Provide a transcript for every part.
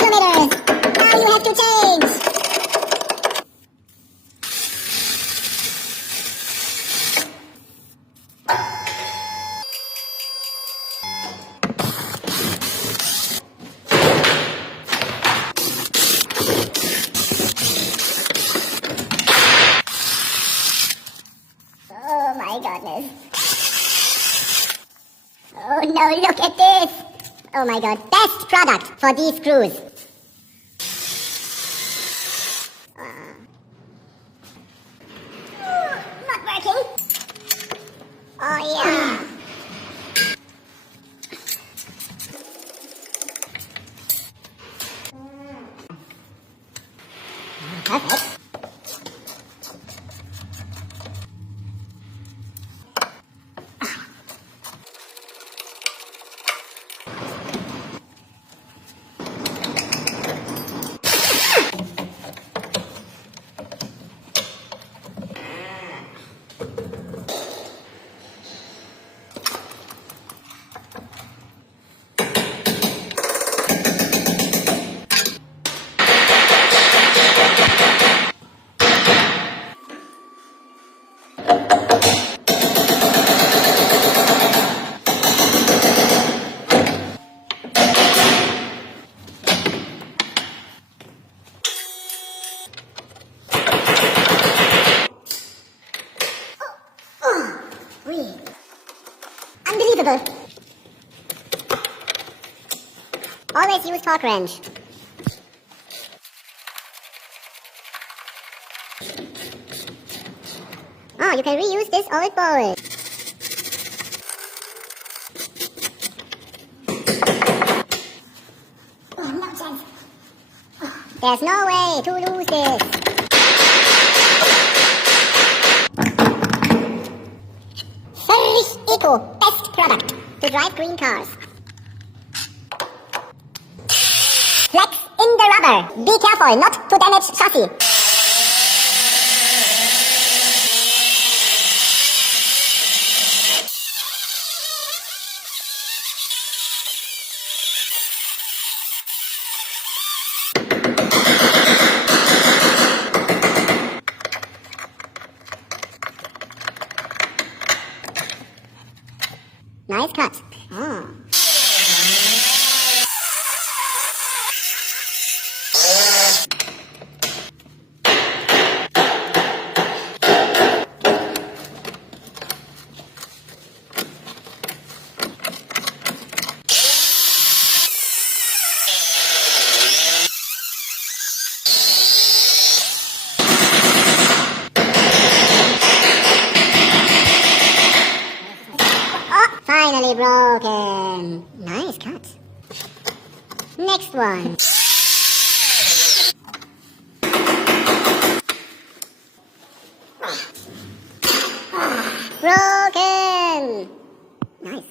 kilometers. Now you have to change. Oh my goodness. Oh no, look at this. Oh my god, best product for these screws. Not working. Oh yeah. Perfect. Unbelievable. Always use torque wrench. Oh, you can reuse this old bolt. Oh, no chance. Oh, there's no way to lose this. Eco, best product to drive green cars. Flex in the rubber. Be careful not to damage chassis. Nice cut. Oh. Finally broken. Nice cut. Next one. Broken. Nice.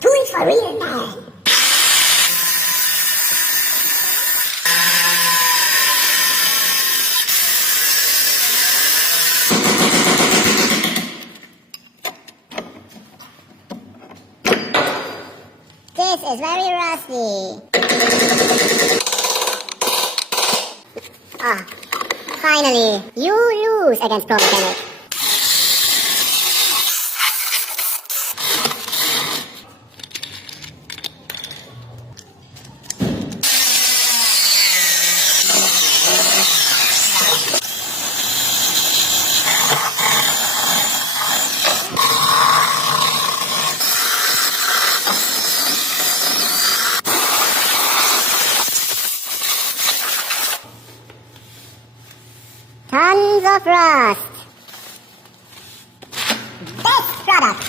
Tools for real man. This is very rusty. Ah, finally, you lose against pro mechanic. Tons of rust. Best product.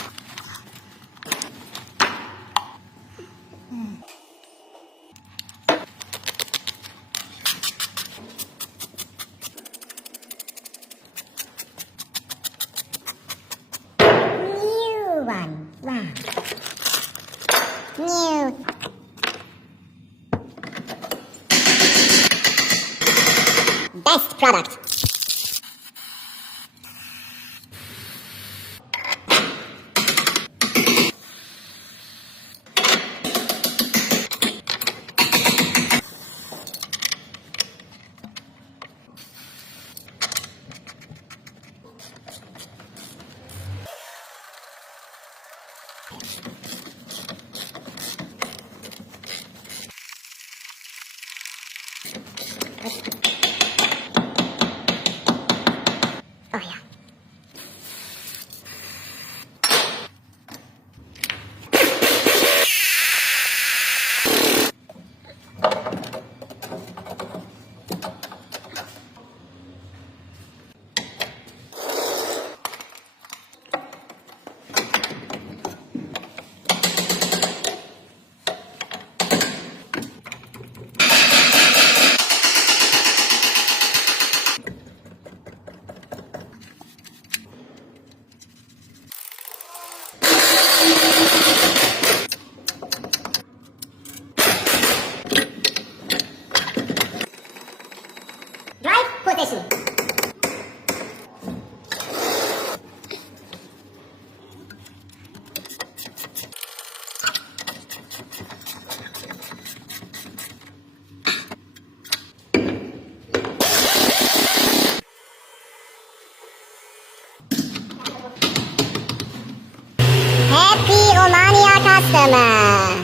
New one. Wow. New. Best product. Oh yeah. Drive position. Happy Romania customer.